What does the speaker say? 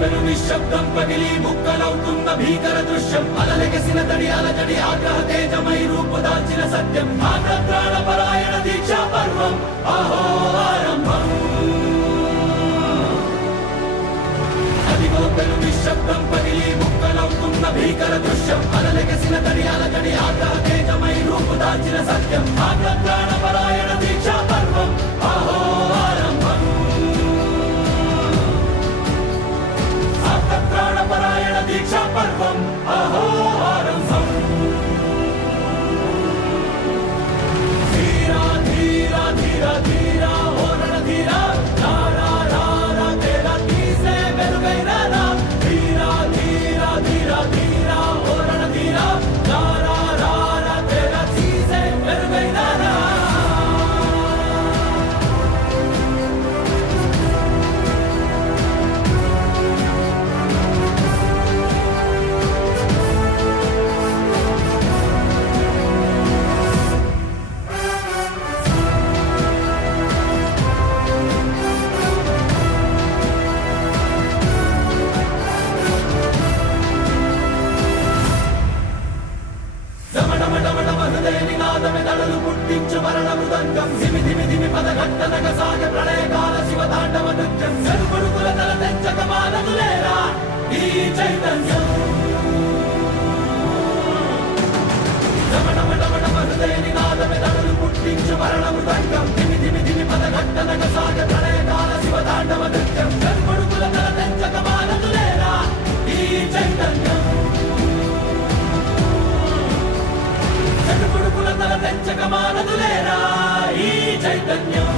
పెను నిశ్శబ్దం పగిలి ముక్కలవుతున్న భీకర దృశ్యం అలలెగసిన తడి అలజడి ఆగ్రహ తేజమై రూపుదాల్చిన సత్యం ఆగ్రహ పరాయణ దీక్షా పర్వం అహో ఆరంభం అదిగో పెను నిశ్శబ్దం పగిలి ముక్కలవుతున్న భీకర దృశ్యం అలలెగసిన తడి అలజడి ఆగ్రహ తేజమై రూపుదాల్చిన సత్యం ఆగ్రహ పరాయణ దీక్షా పర్వం అహో ఆరంభం ప్రాణపరాయణ దీక్షా పర్వం అహో ఆరంభం ధీరా ధీరా ధీరా ధీరా ఓరణ ధీరా రారా రారా తేరా తీసే వెలుగైన రా ధీరా ధీరా ధీరా ధీరా ఓరణ ధీరా రారా రారా తేరా తీసే వెలుగైన రా నినాదమెదడలు పుట్టించు మరణ మృదంగం ధిమి ధిమి ధిమి పదఘట్టనగ సాగ ప్రళయకాల శివ తాండవ నృత్యం చెరుపడుకుల తల తెంచక మానదులేరా ఈ చైతన్యం హృదయ నినాదమెదడలు పుట్టించు మరణ మృదంగం ధిమి ధిమి ధిమి పదఘట్టనగ సాగ ప్రళయకాల శివ తాండవ నృత్యం చెరుపడుకుల తల తెంచక మానదులేరా ఈ చైతన్యం చెడుపుడుకుల తల తెంచక మానదులేరా ఈ చైతన్యం